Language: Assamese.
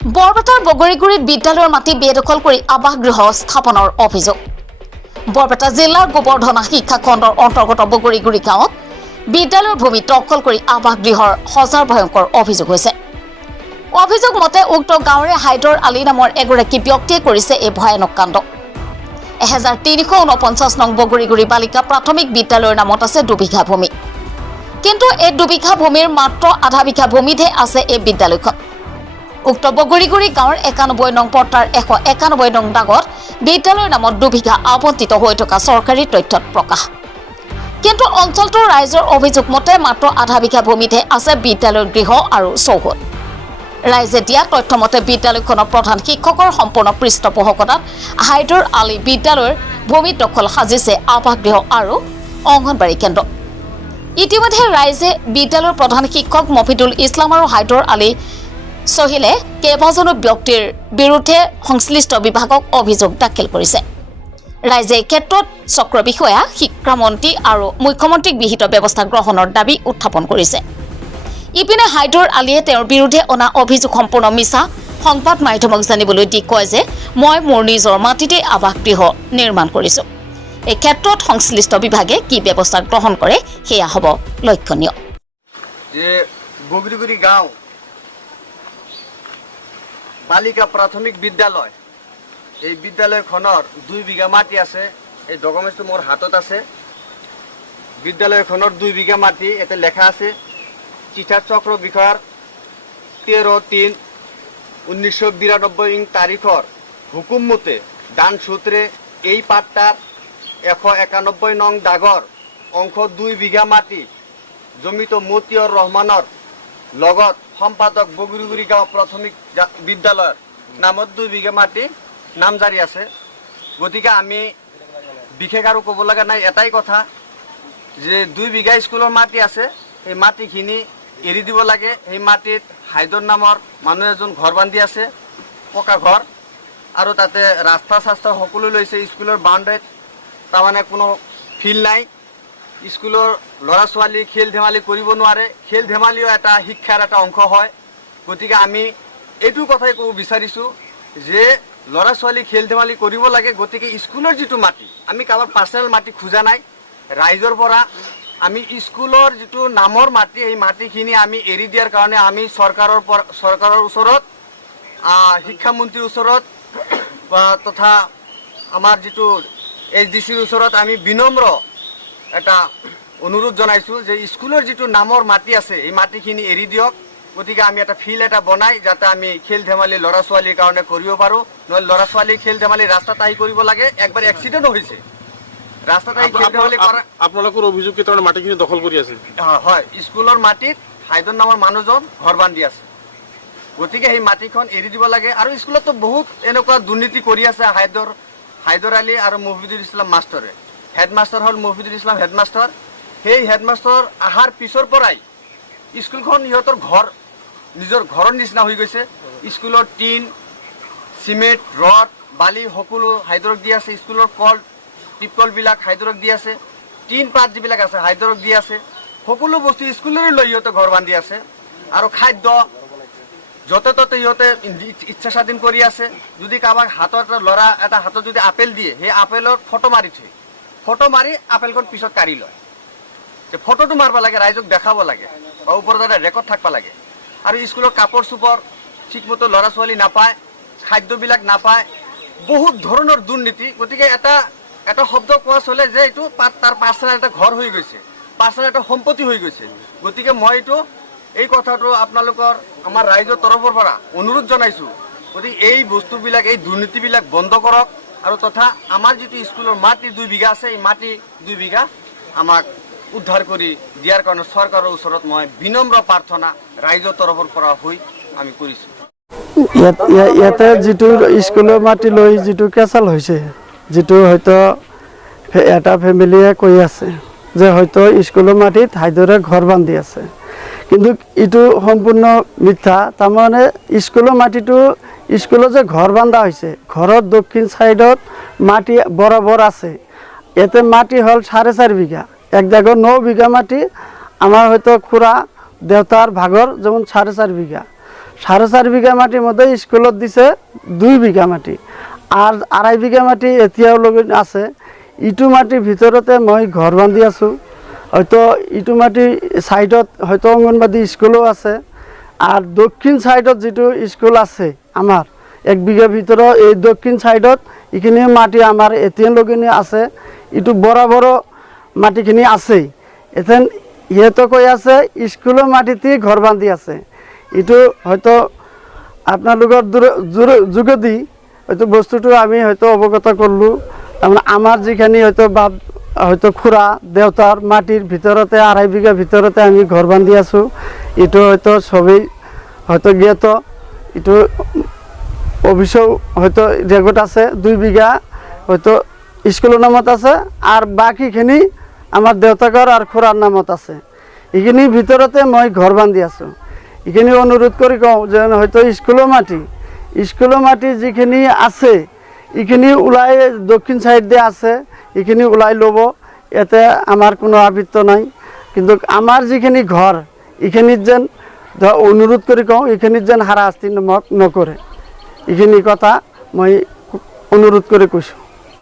বৰপেটাৰ বগৰীগুৰিত বিদ্যালয়ৰ মাটি বেদখল কৰি আৱাসগৃহ স্থাপনৰ অভিযোগ। বৰপেটা জিলাৰ গোবৰ্ধনা শিক্ষা খণ্ডৰ অন্তৰ্গত বগৰীগুৰি গাঁৱত বিদ্যালয়ৰ ভূমি দখল কৰি আৱাসগৃহৰ সজাৰ ভয়ংকৰ অভিযোগ হৈছে। অভিযোগ মতে উক্ত গাঁৱৰে হাইদৰ আলী নামৰ এগৰাকী ব্যক্তিয়ে কৰিছে এই ভয়ানক কাণ্ড। 1349 নং বগৰীগুৰি বালিকা প্ৰাথমিক বিদ্যালয়ৰ নামত আছে 2 বিঘা ভূমি। কিন্তু এই 2 বিঘা ভূমিৰ মাত্ৰ আধা বিঘা ভূমিতহে আছে এই বিদ্যালয়খন। উক্ত বগৰীগুৰি গাঁৱৰ 91 নং পট্টাৰ 191 নং দাগত বিদ্যালয়ৰ নামত 2 বিঘা আবণ্টিত হৈ থকা চৰকাৰী তথ্যত প্ৰকাশ। কিন্তু অঞ্চলটোৰ ৰাইজৰ অভিযোগ মতে মাত্ৰ আধা বিঘা ভূমিতহে আছে বিদ্যালয়ৰ গৃহ আৰু চৌহদ। ৰাইজে দিয়া তথ্য মতে বিদ্যালয়খনৰ প্ৰধান শিক্ষকৰ সম্পূৰ্ণ পৃষ্ঠপোষকতাত হাইদৰ আলী বিদ্যালয়ৰ ভূমি দখল সাজিছে আৱাসগৃহ আৰু অংগনবাড়ী কেন্দ্ৰ। ইতিমধ্যে ৰাইজে বিদ্যালয়ৰ প্ৰধান শিক্ষক মফিদুল ইছলাম আৰু হাইদৰ আলী সহিলে কেইবাজনো ব্যক্তিৰ বিৰুদ্ধে সংশ্লিষ্ট বিভাগক অভিযোগ দাখিল কৰিছে। ৰাইজে এই ক্ষেত্ৰত চক্ৰ বিষয়া, শিক্ষামন্ত্ৰী আৰু মুখ্যমন্ত্ৰীক বিহিত ব্যৱস্থা গ্ৰহণৰ দাবী উত্থাপন কৰিছে। ইপিনে হাইদৰ আলীয়ে তেওঁৰ বিৰুদ্ধে অনা অভিযোগ সম্পূৰ্ণ মিছা সংবাদ মাধ্যমক জানিবলৈ দি কয় যে মই মোৰ নিজৰ মাটিতে আৱাসগৃহ নিৰ্মাণ কৰিছো। এই ক্ষেত্ৰত সংশ্লিষ্ট বিভাগে কি ব্যৱস্থা গ্ৰহণ কৰে সেয়া হ'ব লক্ষণীয়। যে বগৰীগুৰি গাঁও বালিকা প্ৰাথমিক বিদ্যালয়, এই বিদ্যালয়খনৰ 2 বিঘা মাটি আছে। এই ডকুমেণ্টটো মোৰ হাতত আছে। বিদ্যালয়খনৰ 2 বিঘা মাটি এতে লেখা আছে। চিঠা চক্ৰ বিষয়াৰ 13/3/1992 তাৰিখৰ হুকুম মতে দান সূত্ৰে এই পাট্টাৰ 191 নং দাগৰ অংশ 2 বিঘা মাটি জমিত মতিউৰ ৰহমানৰ লগত সম্পাদক বগৰীগুৰি গাঁও প্ৰাথমিক বিদ্যালয়ৰ নামত 2 বিঘা মাটি নামজাৰি আছে। গতিকে আমি বিশেষ আৰু ক'ব লগা নাই, এটাই কথা যে 2 বিঘা স্কুলৰ মাটি আছে, এই মাটিখিনি এৰি দিব লাগে। সেই মাটিত হাইদৰ নামৰ মানুহ এজন ঘৰ বান্ধি আছে, পকা ঘৰ, আৰু তাতে ৰাস্তা চাস্তা সকলো লৈছে। স্কুলৰ বাউণ্ডাৰীত তাৰমানে কোনো ফিল্ড নাই। স্কুলৰ ল'ৰা ছোৱালী খেল ধেমালি কৰিব নোৱাৰে। খেল ধেমালিও এটা শিক্ষাৰ এটা অংশ হয়। গতিকে আমি এইটো কথাই ক'ব বিচাৰিছোঁ যে ল'ৰা ছোৱালী খেল ধেমালি কৰিব লাগে। গতিকে স্কুলৰ যিটো মাটি, আমি কাৰোবাৰ পাৰ্চনেল মাটি খোজা নাই। ৰাইজৰ পৰা আমি স্কুলৰ যিটো নামৰ মাটি, সেই মাটিখিনি আমি এৰি দিয়াৰ কাৰণে আমি চৰকাৰৰ ওচৰত, শিক্ষামন্ত্ৰীৰ ওচৰত তথা আমাৰ যিটো SDCৰ ওচৰত আমি বিনম্ৰ এটা অনুৰোধ জনাইছোঁ যে স্কুলৰ যিটো নামৰ মাটি আছে এই মাটিখিনি এৰি দিয়ক। গতিকে আমি এটা ফিল্ড এটা বনাই যাতে আমি খেল ধেমালি ল'ৰা ছোৱালীৰ কাৰণে কৰিব পাৰোঁ। নহ'লে ল'ৰা ছোৱালী খেল ধেমালি ৰাস্তাত আহি কৰিব লাগে। একবাৰ এক্সিডেণ্টো হৈছে ৰাস্তাত আহি খেল ধেমালি কৰা। আপোনালোকৰ অভিযোগ কি তাৰমানে মাটিখিনি দখল কৰি আছে? হয়, স্কুলৰ মাটিত হাইদৰ নামৰ মানুহজন ঘৰ বান্ধি আছে। গতিকে সেই মাটিখন এৰি দিব লাগে। আৰু স্কুলতো বহুত এনেকুৱা দুৰ্নীতি কৰি আছে হাইদৰ আলী আৰু মফিদুল ইছলাম মাষ্টৰে। হেডমাষ্টাৰ হ'ল মফিদুল ইছলাম হেডমাষ্টাৰ। সেই হেডমাষ্টাৰ অহাৰ পিছৰ পৰাই স্কুলখন সিহঁতৰ নিজৰ ঘৰৰ নিচিনা হৈ গৈছে। স্কুলৰ টিন, চিমেণ্ট, ৰড, বালি সকলো হাইদৰক দি আছে। স্কুলৰ টিপকলবিলাক হাইদৰক দি আছে। টিন পাত যিবিলাক আছে হাইদৰক দি আছে। সকলো বস্তু স্কুলৰে লৈ সিহঁতে ঘৰ বান্ধি আছে। আৰু খাদ্য য'তে ত'তে সিহঁতে ইচ্ছা স্বাধীন কৰি আছে। যদি কাৰোবাক হাতত ল'ৰা এটা হাতত যদি আপেল দিয়ে, সেই আপেলৰ ফটো মাৰি থয়, ফটো মাৰি আপেলখন পিছত কাঢ়ি লয়। যে ফটোটো মাৰিব লাগে, ৰাইজক দেখাব লাগে, বা ওপৰত এটা ৰেকৰ্ড থাকিব লাগে। আৰু স্কুলৰ কাপোৰ চোপৰ ঠিকমতে ল'ৰা ছোৱালী নাপায়, খাদ্যবিলাক নাপায়, বহুত ধৰণৰ দুৰ্নীতি। গতিকে এটা শব্দ কোৱা চলে যে এইটো তাৰ পাৰ্চনেল এটা ঘৰ হৈ গৈছে, পাৰ্চনেল এটা সম্পত্তি হৈ গৈছে। গতিকে মই এই কথাটো আপোনালোকৰ আমাৰ ৰাইজৰ তৰফৰ পৰা অনুৰোধ জনাইছোঁ। গতিকে এই বস্তুবিলাক, এই দুৰ্নীতিবিলাক বন্ধ কৰক। আৰু তথা আমাৰ যিটো স্কুলৰ মাটি 2 বিঘা আছে, এই মাটি 2 বিঘা আমাক উদ্ধাৰ কৰি দিয়াৰ কাৰণে চৰকাৰৰ ওচৰত মই বিনম্ৰ প্ৰাৰ্থনা ৰাইজৰ তৰফৰ পৰা আমি কৰিছোঁ। ইয়াতে যিটো স্কুলৰ মাটি লৈ যিটো কেঁচাল হৈছে, যিটো হয়তো এটা ফেমিলিয়ে কৈ আছে যে হয়তো স্কুলৰ মাটিত হাইদৰে ঘৰ বান্ধি আছে, কিন্তু এইটো সম্পূৰ্ণ মিথ্যা। তাৰমানে স্কুলৰ মাটিটো, স্কুলত যে ঘৰ বান্ধা হৈছে, ঘৰৰ দক্ষিণ ছাইডত মাটি বৰাবৰ আছে। ইয়াতে মাটি হ'ল 4.5 বিঘা, এক জাগৰ 9 বিঘা মাটি। আমাৰ হয়তো খুৰা দেউতাৰ ভাগৰ যেমন 4.5 বিঘা। 4.5 বিঘা মাটির মধ্যে স্কুলত দিছে 2 বিঘা মাটি আর 2.5 বিঘা মাটি এতিয়াও লগত আছে। ইটো মাটিৰ ভিতৰতে মই ঘৰ বান্ধি আছোঁ। হয়তো ইটো মাটি সাইডত হয়তো অঙ্গনবাদী স্কুলও আছে আর দক্ষিণ সাইডত যেটো স্কুল আছে আমার 1 বিঘা ভিতর এই দক্ষিণ সাইডত এখানে মাটি আমার এতিয়াও লগিনি আছে। ইটো বড় বড় মাটিখিনি আছে। এথেন ইয়েতো কই আছে স্কুলের মাটিতে ঘর বান্ধি আছে। ইটো হয়তো আপনাদের যোগেদি হয়তো বস্তুটো আমি হয়তো অবগত করলু। আমার যেখানে হয়তো বাপ হয়তো খুড়া দেউতার মাটির ভিতরতে 2.5 বিঘা ভিতরতে আমি ঘর বান্ধি আছো। ইটো হয়তো সবই হয়তো জ্ঞাত। ইটো অফিসেও হয়তো রেকর্ড আছে 2 বিঘা হয়তো স্কুলের নামত আছে আর বাকিখিনি আমার দেউতাকর আর খুড়ার নামত আছে। এইখিনি ভিতরতে মই ঘর বান্ধি আছো। এইখিনি অনুরোধ করি কওঁ যে হয়তো স্কুলের মাটি যিখিনি আছে এইখিনি ওলাই দক্ষিণ সাইড দিয়ে আছে এইখিনি ওলাই ল'ব। এতে আমার কোনো আপত্তি নাই, কিন্তু আমার যিখিনি ঘর এইখিনিত যেন অনুরোধ করি কওঁ এইখিনিত যেন হাৰাশাস্তি নকৰে। এইখিনি কথা মই অনুৰোধ কৰে কৈছোঁ।